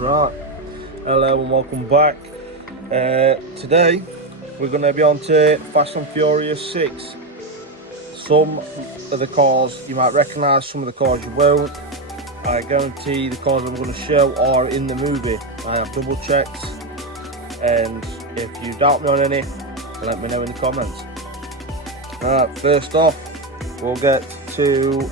Right, hello and welcome back. Today we're going to be on to Fast and Furious 6. Some of the cars you might recognise, some of the cars you won't. I guarantee the cars I'm going to show are in the movie. I have double checked, and if you doubt me on any, let me know in the comments. Alright, first off we'll get to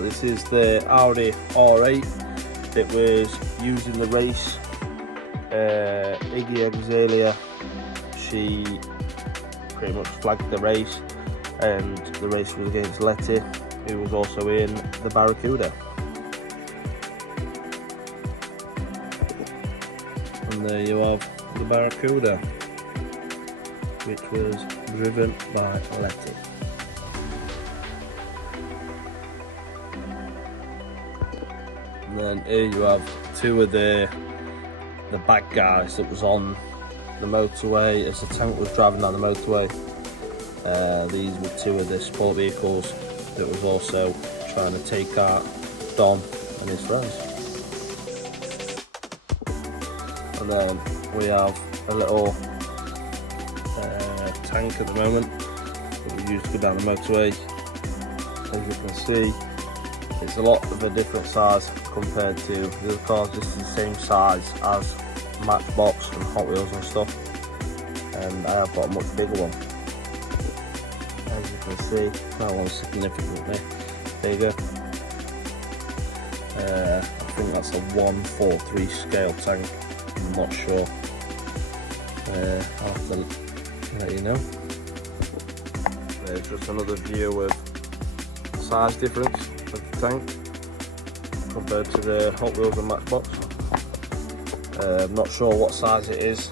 this is the Audi R8 that was used in the race. Iggy Azalea, she pretty much flagged the race, and the race was against Letty, who was also in the Barracuda. And there you have the Barracuda, which was driven by Letty. And then here you have two of the bad guys that was on the motorway as the tank was driving down the motorway. These were two of the sport vehicles that was also trying to take out Dom and his friends. And then we have a little tank at the moment that we use to go down the motorway. As you can see, it's a lot of a different size compared to the other cars. This is the same size as Matchbox and Hot Wheels and stuff, and I have got a much bigger one. As you can see, that one's significantly bigger. I think that's a 143 scale tank. I'm not sure. I'll have to let you know. There's just another view of size difference of the tank compared to the Hot Wheels and Matchbox. I'm not sure what size it is,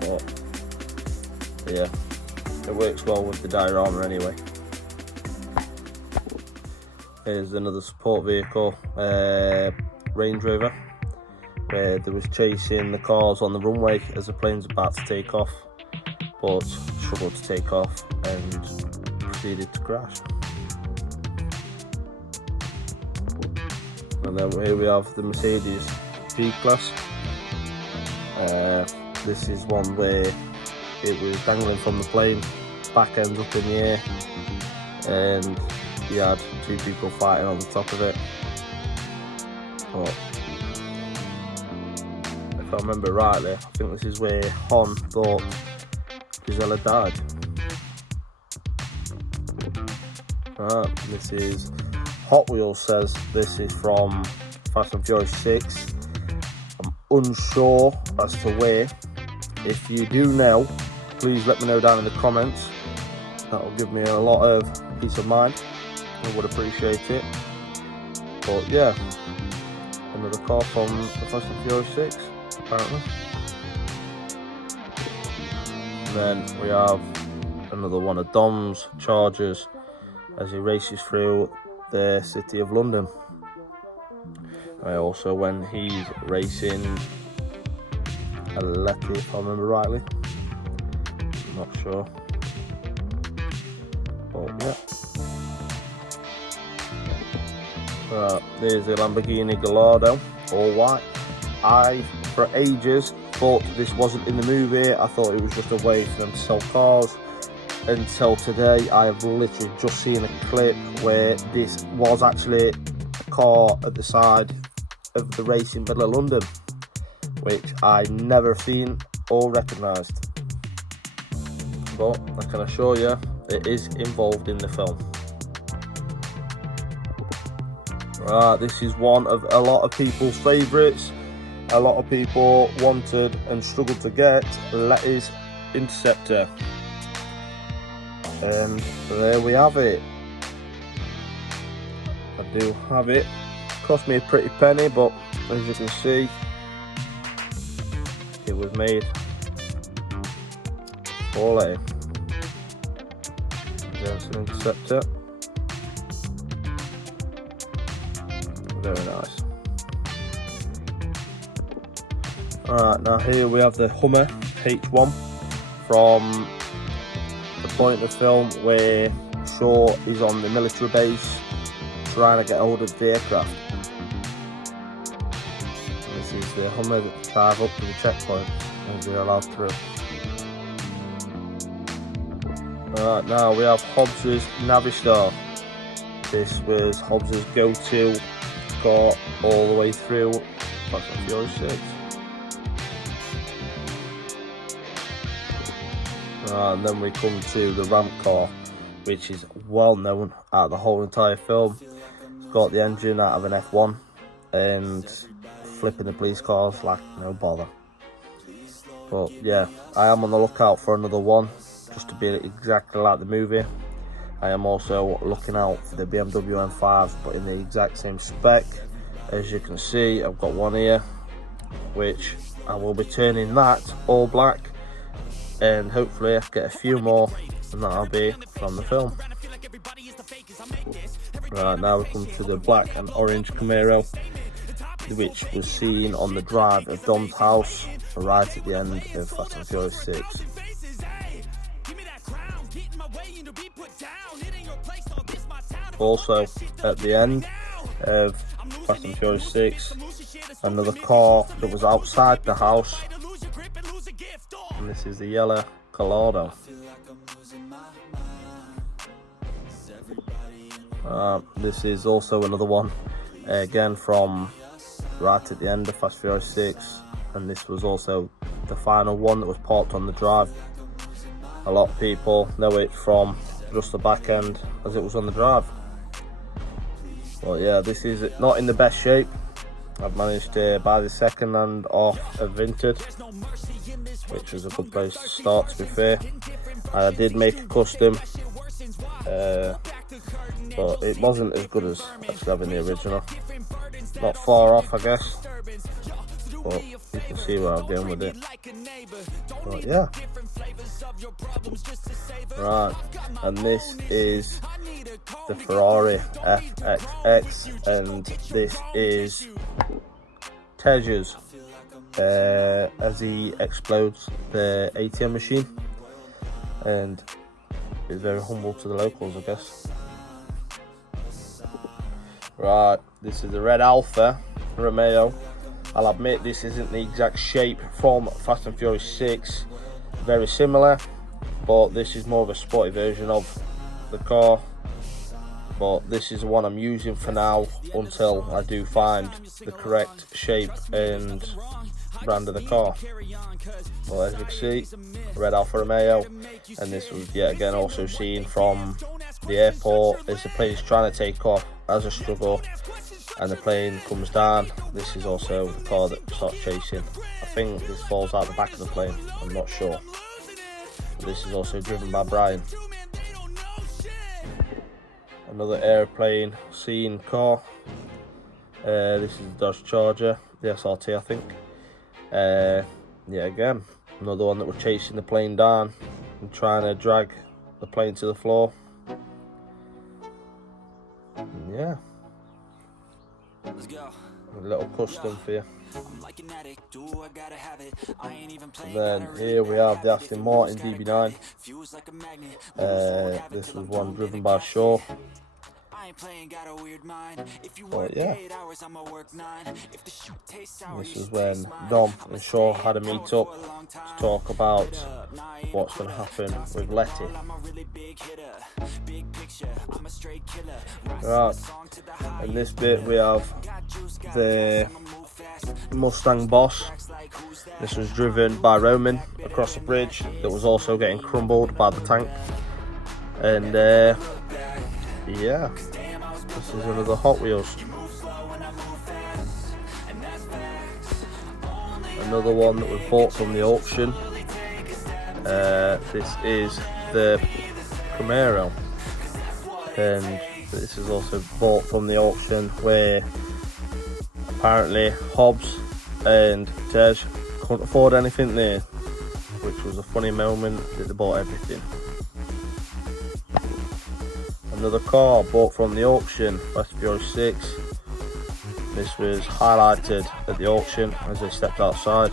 but yeah, it works well with the diorama anyway. Here's another support vehicle, Range Rover, where they was chasing the cars on the runway as the plane's about to take off, but struggled to take off and proceeded to crash. And then here we have the Mercedes G-Class. This is one where it was dangling from the plane, back end up in the air, and you had two people fighting on the top of it. But if I remember rightly, I think this is where Han thought Gisela died. This is Hot Wheels says this is from Fast and Furious 6. I'm unsure as to where. If you do know, please let me know down in the comments. That will give me a lot of peace of mind. I would appreciate it. But yeah, another car from the Fast and Furious 6, apparently. And then we have another one of Dom's Chargers as he races through the city of London. Also when he's racing a Letty, if I remember rightly. I'm not sure, but yeah. There's a Lamborghini Gallardo, all white. I, for ages, thought this wasn't in the movie. I thought it was just a way for them to sell cars. Until today, I have literally just seen a clip where this was actually a car at the side of the race in middle of London, which I never seen or recognised. But I can assure you, it is involved in the film. This is one of a lot of people's favourites. A lot of people wanted and struggled to get Letty's Interceptor. And there we have it. I do have it. Cost me a pretty penny, but as you can see, it was made for Letty. There's an Interceptor. Very nice. Alright, now here we have the Hummer H1 from the point of film where Shaw is on the military base trying to get hold of the aircraft. This is the Hummer that drive up to the checkpoint and they're allowed through. Alright, now we have Hobbs's Navistar. This was Hobbs's go-to car all the way through Fast and Furious 6. And then we come to the ramp car, which is well known out of the whole entire film. It's got the engine out of an F1 and flipping the police cars like no bother. But yeah, I am on the lookout for another one, just to be exactly like the movie. I am also looking out for the BMW M5, but in the exact same spec. As you can see, I've got one here, which I will be turning that all black, and hopefully I get a few more, and that'll be from the film. Right, now we come to the black and orange Camaro, which was seen on the drive of Dom's house right at the end of Fast and Furious 6. Also at the end of Fast and Furious 6, another car that was outside the house, and this is the yellow Collado. This is also another one, again from right at the end of Fast and Furious 6, and this was also the final one that was parked on the drive. A lot of people know it from just the back end as it was on the drive. Well, yeah, this is not in the best shape. I've managed to buy the second hand off a Vinted, which was a good place to start, to be fair. I did make a custom, but it wasn't as good as actually having the original. Not far off, I guess, but you can see where I'm going with it. But yeah, right, and this is the Ferrari FXX, and this is Tej's as he explodes the ATM machine, and is very humble to the locals, I guess. Right, this is the red Alfa Romeo. I'll admit this isn't the exact shape from Fast and Furious 6, very similar, but this is more of a sporty version of the car. But this is the one I'm using for now until I do find the correct shape and brand of the car. Well, as you can see, red Alfa Romeo, and this was yet again also seen from the airport as the plane is trying to take off as a struggle, and the plane comes down. This is also the car that starts chasing. I think this falls out the back of the plane, I'm not sure. This is also driven by Brian. Another airplane scene car. This is the Dodge Charger, the SRT, I think. Yeah, again, another one that was chasing the plane down and trying to drag the plane to the floor. And yeah, a little custom for you. And then here we have the Aston Martin DB9. This was one driven by Shaw. But yeah, this is when Dom and Shaw had a meet up to talk about what's going to happen with Letty. Right, in this bit we have the Mustang Boss. This was driven by Roman across the bridge that was also getting crumbled by the tank. And yeah, this is another Hot Wheels. Another one that was bought from the auction. This is the Camaro, and this is also bought from the auction, where apparently Hobbs and Tej couldn't afford anything there, which was a funny moment that they bought everything. Another car bought from the auction, Fast and Furious 6. This was highlighted at the auction as they stepped outside,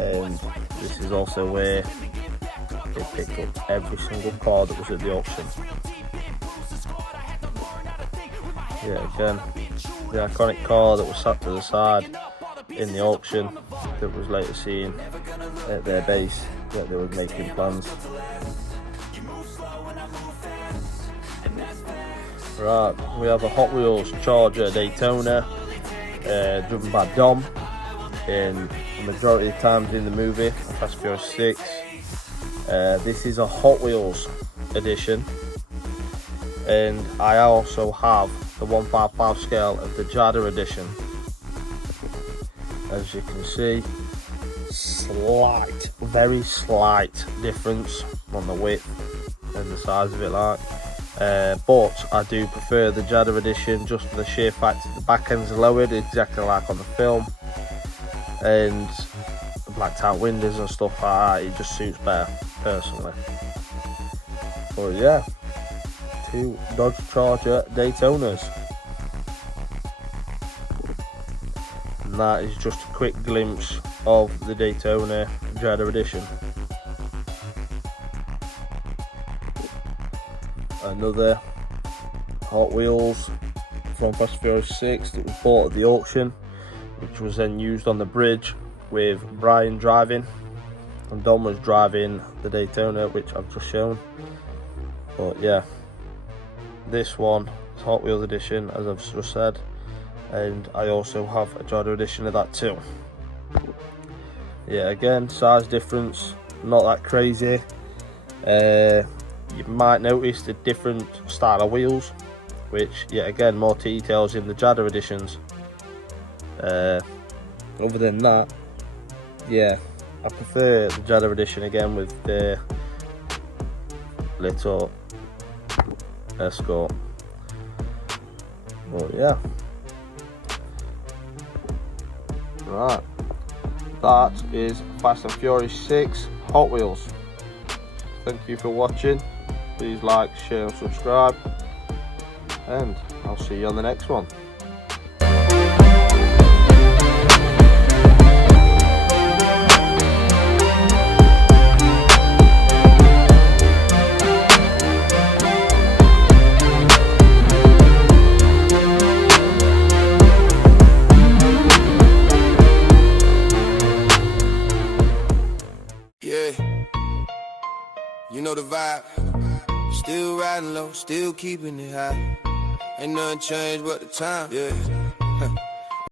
and this is also where they picked up every single car that was at the auction. Yeah, again, the iconic car that was sat to the side in the auction that was later seen at their base that they were making plans. Right, we have a Hot Wheels Charger Daytona driven by Dom in the majority of times in the movie Fast and Furious 6. This is a Hot Wheels edition, and I also have the 155 scale of the Jada edition. As you can see, very slight difference on the width and the size of it, but I do prefer the Jada edition just for the sheer fact that the back end's lowered exactly like on the film, and the blacked out windows and stuff like that, it just suits better personally. But yeah, 2 Dodge Charger Daytonas. And that is just a quick glimpse of the Daytona Jada edition. Another Hot Wheels from Fast and Furious 6 that was bought at the auction, which was then used on the bridge with Brian driving, and Dom was driving the Daytona, which I've just shown. But yeah, this one is Hot Wheels edition, as I've just said, and I also have a Jada edition of that too. Yeah, again, size difference, not that crazy. You might notice the different style of wheels, which, yet again, more details in the Jada editions. Other than that, yeah, I prefer the Jada edition again with the little Escort. But yeah, right, that is Fast and Furious 6 Hot Wheels. Thank you for watching. Please like, share and subscribe, and I'll see you on the next one. Yeah, you know the vibe. Still riding low, still keeping it high. Ain't nothing changed but the time, yeah.